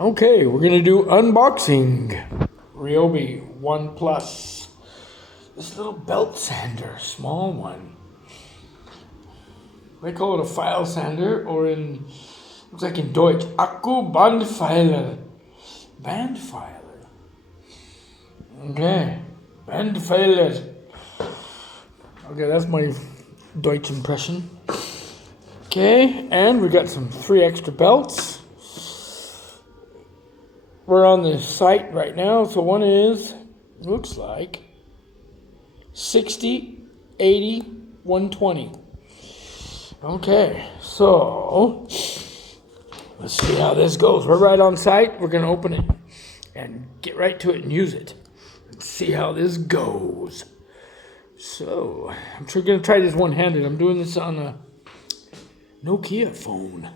Okay, we're gonna do unboxing. Ryobi 1 Plus. This little belt sander, small one. They call it a file sander, or looks like in Deutsch, Bandfiler. Bandfiler. Okay, Bandfiler. Okay, that's my Deutsch impression. Okay, and we got some 3 extra belts. We're on the site right now, so one is, looks like 60, 80, 120. Okay, so let's see how this goes. We're right on site. We're gonna open it and get right to it and use it. Let's see how this goes. So I'm gonna try this one-handed. I'm doing this on a Nokia phone.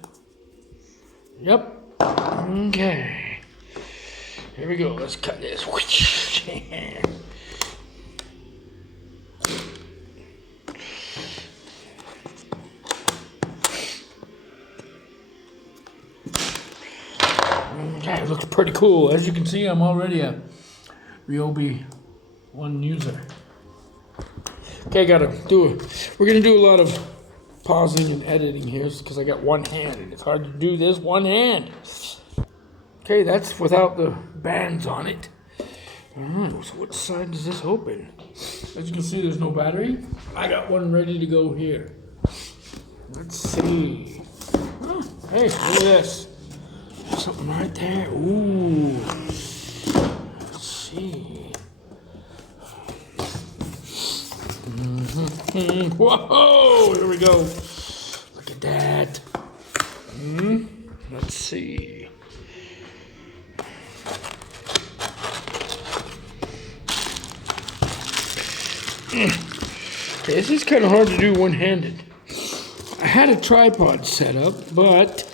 Yep. Okay. Here we go. Let's cut this. Okay, it looks pretty cool. As you can see, I'm already a Ryobi 1 user. Okay, we're gonna do a lot of pausing and editing here because I got one hand and it's hard to do this one hand. Okay, that's without the bands on it. Alright, so what side does this open? As you can see, there's no battery. I got one ready to go here. Let's see. Oh, hey, look at this. There's something right there. Ooh. Let's see. Whoa! Here we go. Look at that. Let's see. Okay, this is kind of hard to do one-handed. I had a tripod set up, but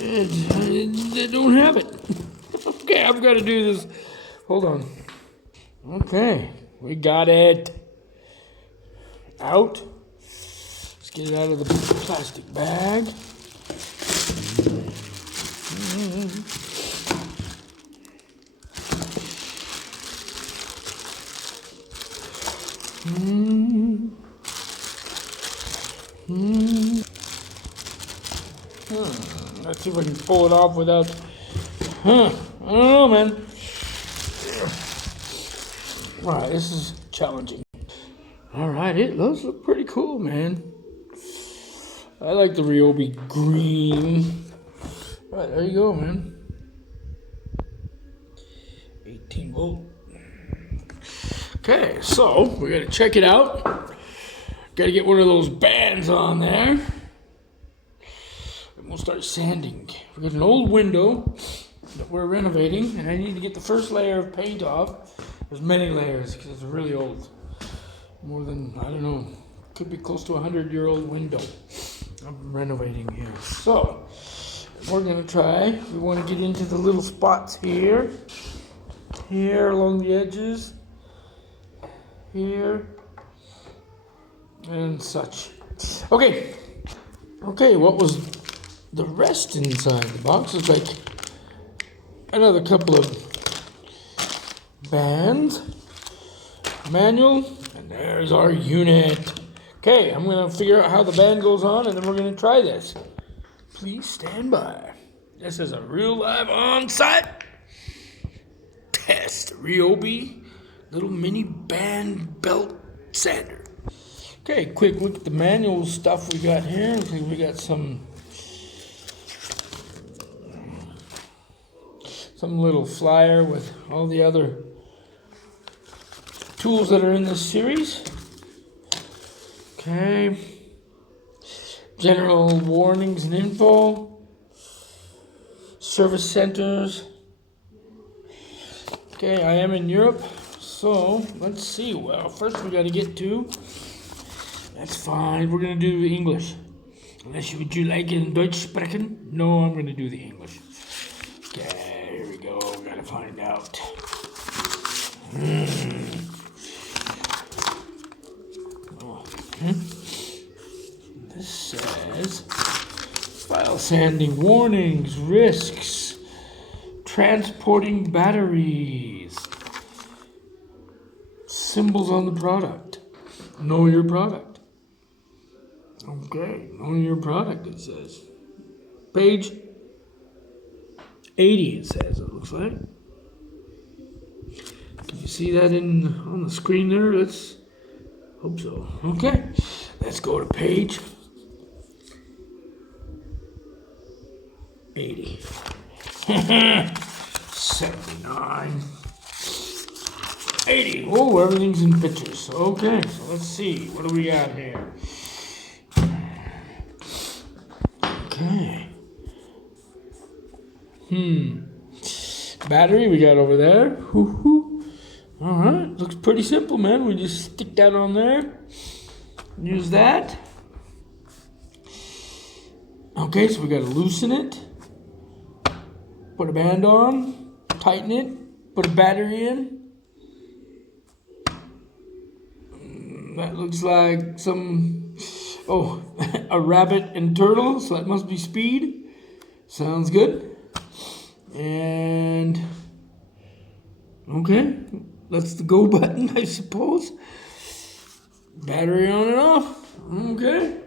I don't have it. Okay, I've got to do this. Hold on. Okay, we got it out. Let's get it out of the plastic bag. Let's see if I can pull it off without. I don't know, man. Alright, this is challenging. Alright, it does look pretty cool, man. I like the Ryobi green. Alright, there you go, man. 18 volt. Okay, so we gotta check it out. Gotta get one of those bands on there. And we'll start sanding. We got an old window that we're renovating, and I need to get the first layer of paint off. There's many layers because it's really old. More than, I don't know, could be close to a 100-year-old window. I'm renovating here. So, we're gonna try. We wanna get into the little spots here. Here along the edges. Here. And such. Okay, what was the rest inside the box? It's like another couple of bands, manual, and there's our unit. Okay, I'm gonna figure out how the band goes on and then we're gonna try this. Please stand by. This is a real live on-site test. Ryobi little mini band belt sander. Okay, quick look at the manual stuff we got here. Looks like we got some little flyer with all the other tools that are in this series. Okay. General warnings and info. Service centers. Okay, I am in Europe, so let's see. Well, first we got to get to. That's fine. We're gonna do English. Would you like it in Deutsch sprechen? No, I'm gonna do the English. Okay, here we go. We gotta find out. This says file File sanding, warnings, risks, transporting batteries, symbols on the product. Know your product. Okay, know your product, it says. Page 80, it says, it looks like. Can you see that on the screen there? Let's hope so. Okay, let's go to page 80. 79. 80. Oh, everything's in pictures. Okay, so let's see. What do we got here? Okay. Battery we got over there. Alright, looks pretty simple, man. We just stick that on there. Use that. Okay, so we gotta loosen it. Put a band on. Tighten it. Put a battery in. That looks like a rabbit and turtle, so that must be speed. Sounds good. And, okay, that's the go button, I suppose. Battery on and off. Okay.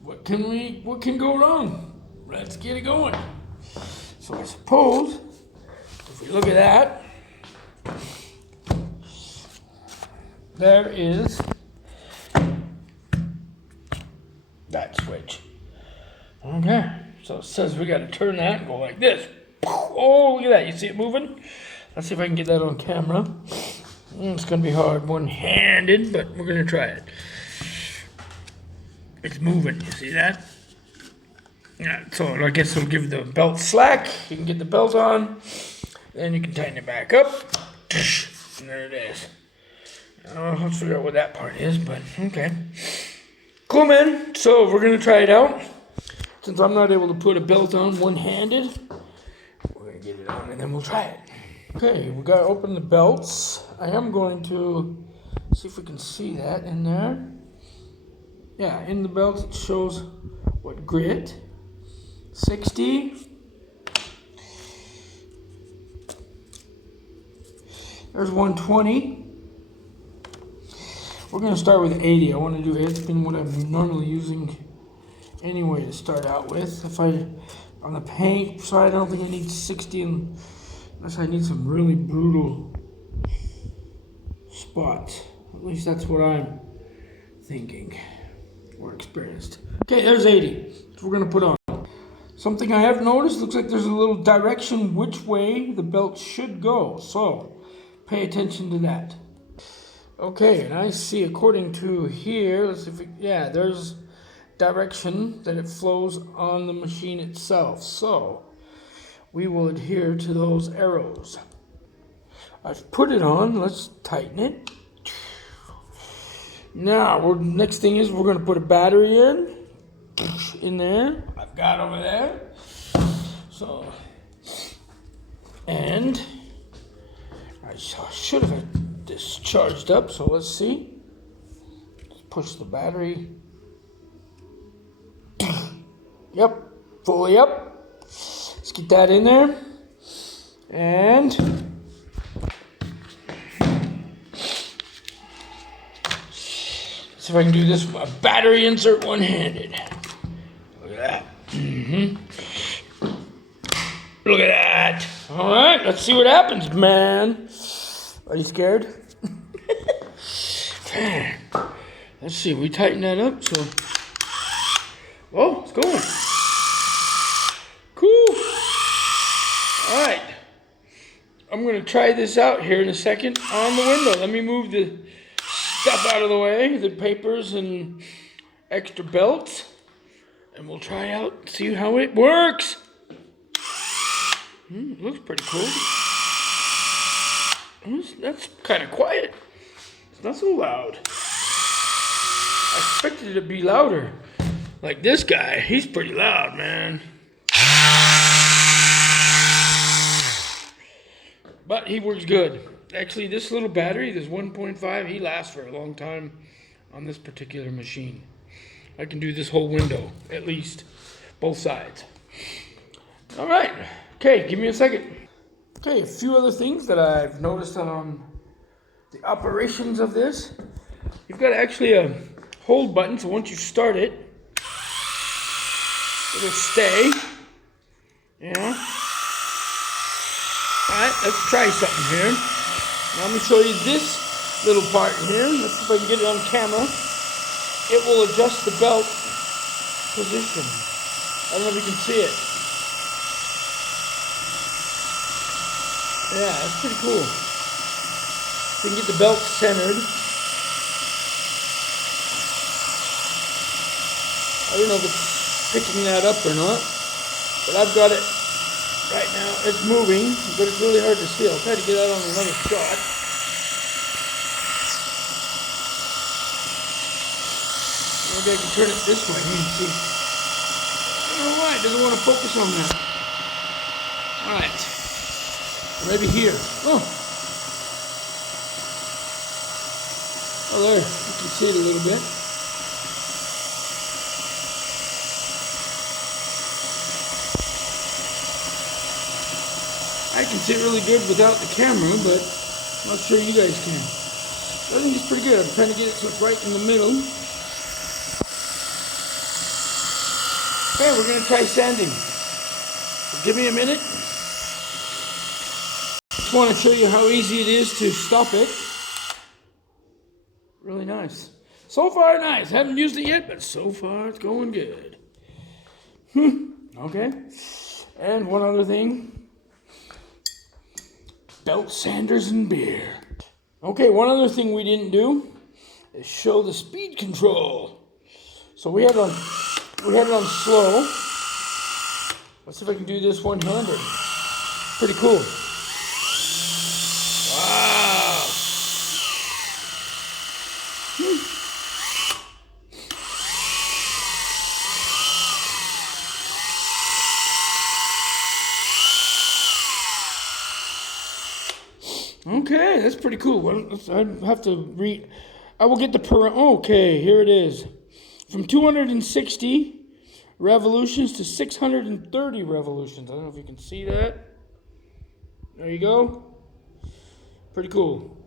What can go wrong? Let's get it going. So I suppose, if we look at that, there is that switch. Okay, so it says we got to turn that and go like this. Oh, look at that. You see it moving? Let's see if I can get that on camera. It's going to be hard one-handed, but we're going to try it. It's moving. You see that? Yeah, so I guess it'll give the belt slack. You can get the belt on. Then you can tighten it back up. And there it is. Let's figure out what that part is, but okay. Cool, man. So we're going to try it out. Since I'm not able to put a belt on one-handed, we're going to get it on and then we'll try it. Okay, we got to open the belts. I am going to see if we can see that in there. Yeah, in the belts it shows what grit. 60. There's 120. We're going to start with 80. I want to do 80. It's been what I'm normally using anyway to start out with. On the paint side, I don't think I need 60 unless I need some really brutal spots. At least that's what I'm thinking or experienced. Okay, there's 80. So we're going to put on. Something I have noticed, looks like there's a little direction which way the belt should go. So pay attention to that. Okay, and I see according to here, let's see if there's direction that it flows on the machine itself. So we will adhere to those arrows. I've put it on. Let's tighten it. Now, next thing is we're going to put a battery in there. I've got over there. So, and I should have had this charged up. So let's see. Let's push the battery. Yep, fully up. Let's get that in there. And see if I can do this with my battery insert one-handed. Look at that. Look at that. All right, let's see what happens, man. Are you scared? Let's see, we tighten that up, so. Oh, it's going. Cool. All right. I'm going to try this out here in a second on the window. Let me move the stuff out of the way, the papers and extra belts, and we'll try out, see how it works. Looks pretty cool. That's kind of quiet. It's not so loud. I expected it to be louder. Like this guy, he's pretty loud, man. But he works good. Actually, this little battery, this 1.5, he lasts for a long time on this particular machine. I can do this whole window, at least, both sides. All right, okay, give me a second. Okay, a few other things that I've noticed on the operations of this. You've got actually a hold button, so once you start it, it'll stay. Yeah. Alright, let's try something here. Now I'm going to show you this little part here. Let's see if I can get it on camera. It will adjust the belt position. I don't know if you can see it. Yeah, that's pretty cool. You can get the belt centered. I don't know if it's picking that up or not, but I've got it right now. It's moving, but it's really hard to see. I'll try to get that on another shot. Maybe I can turn it this way and see. I don't know why it doesn't want to focus on that. Alright. Maybe here. Oh, there. You can see it a little bit. I can see it really good without the camera, but I'm not sure you guys can. I think it's pretty good. I'm trying to get it so it's right in the middle. Okay, we're going to try sanding. So give me a minute. Just want to show you how easy it is to stop it. Really nice. So far, nice. Haven't used it yet, but so far it's going good. Okay. And one other thing. Belt sanders and beer. Okay, one other thing we didn't do is show the speed control. So we had it on slow. Let's see if I can do this one-handed. Pretty cool. Wow. Okay, that's pretty cool. Well, I have to read. I will get the okay, here it is. From 260 revolutions to 630 revolutions. I don't know if you can see that. There you go. Pretty cool.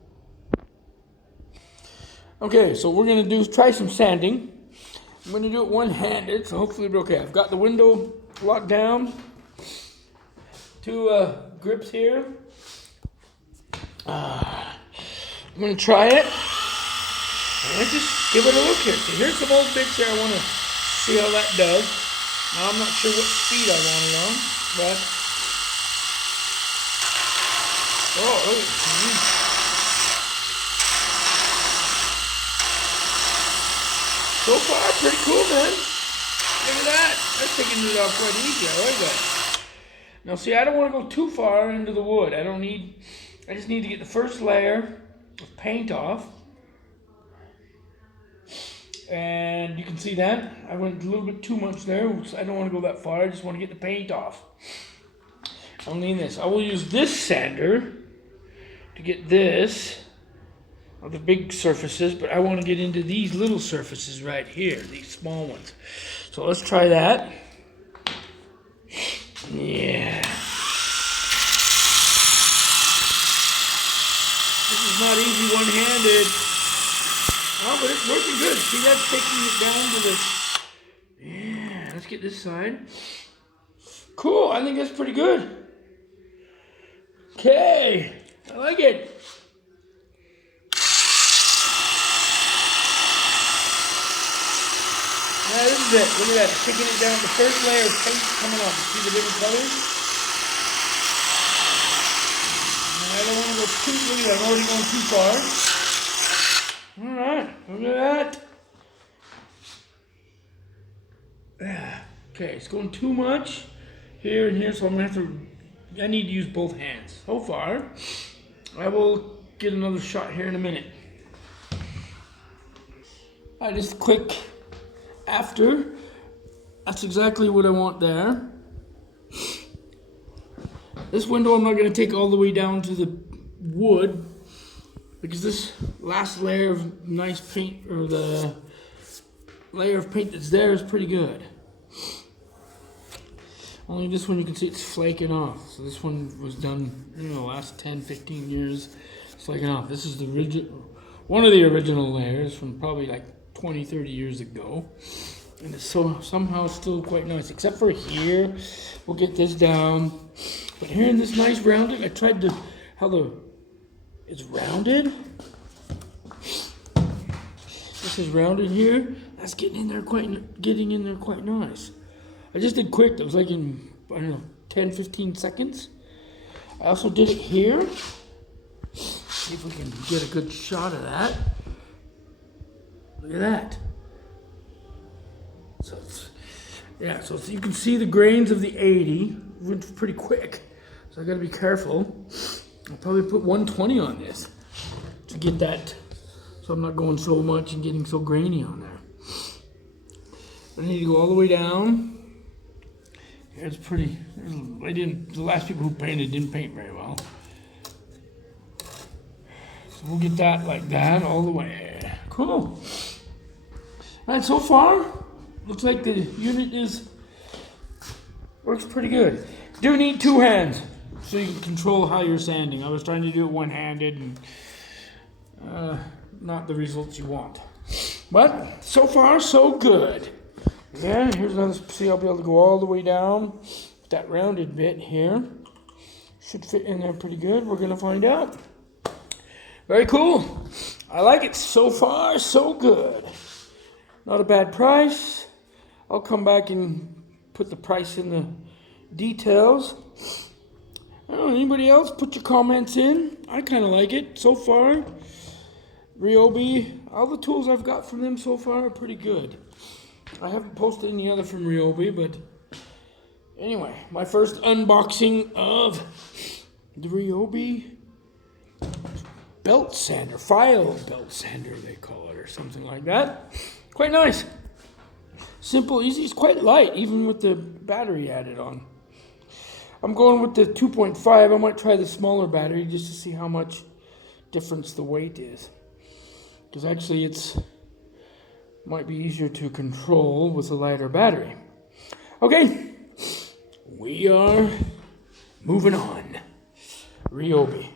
Okay, so we're going to try some sanding. I'm going to do it one-handed, so hopefully it'll be okay. I've got the window locked down. Two grips here. I'm going to try it. Let's just give it a look here. So here's some old bits here. I want to see how that does. Now I'm not sure what speed I want it on, but so far pretty cool, man. Look at that. That's taking it off quite easy. I like that. Now see, I don't want to go too far into the wood. I just need to get the first layer of paint off. And you can see that. I went a little bit too much there. I don't want to go that far. I just want to get the paint off. I'll need this. I will use this sander to get this of the big surfaces, but I want to get into these little surfaces right here, these small ones. So let's try that. Yeah. This is not easy one-handed. Oh, but it's working good. See, that's taking it down to the... Yeah, let's get this side. Cool, I think that's pretty good. Okay, I like it. Now this is it. Look at that, taking it down. The first layer of paint coming off. You see the different colors? Now, I don't want to go too... Look at that, I'm already going too far. Alright, look at that. Okay, it's going too much here and here, so I'm going to have to... I need to use both hands. So far, I will get another shot here in a minute. Alright, just quick after. That's exactly what I want there. This window I'm not going to take all the way down to the wood, because this last layer of nice paint, or the layer of paint that's there, is pretty good. Only this one you can see it's flaking off. So this one was done in the last 10, 15 years. It's flaking off. This is the one of the original layers from probably like 20, 30 years ago. And it's somehow still quite nice, except for here. We'll get this down. But here in this nice rounded, I tried to, it's rounded. This is rounded here. That's getting in there quite nice. I just did quick. That was like in, I don't know, 10, 15 seconds. I also did it here. See if we can get a good shot of that. Look at that. So you can see the grains of the 80. Went pretty quick. So I gotta be careful. I'll probably put 120 on this to get that, so I'm not going so much and getting so grainy on there. I need to go all the way down. It's pretty, the last people who painted didn't paint very well. So we'll get that like that all the way. Cool. All right, so far, looks like the unit works pretty good. Do need two hands so you can control how you're sanding. I was trying to do it one-handed and not the results you want. But so far, so good. Yeah, here's another, see, I'll be able to go all the way down. That rounded bit here should fit in there pretty good. We're gonna find out. Very cool. I like it. So far, so good. Not a bad price. I'll come back and put the price in the details. I don't know, anybody else? Put your comments in. I kind of like it so far. Ryobi, all the tools I've got from them so far are pretty good. I haven't posted any other from Ryobi, but anyway, my first unboxing of the Ryobi Belt Sander, File Belt Sander they call it, or something like that. Quite nice. Simple, easy, it's quite light, even with the battery added on. I'm going with the 2.5, I might try the smaller battery just to see how much difference the weight is. Because actually might be easier to control with a lighter battery. Okay, we are moving on. Ryobi.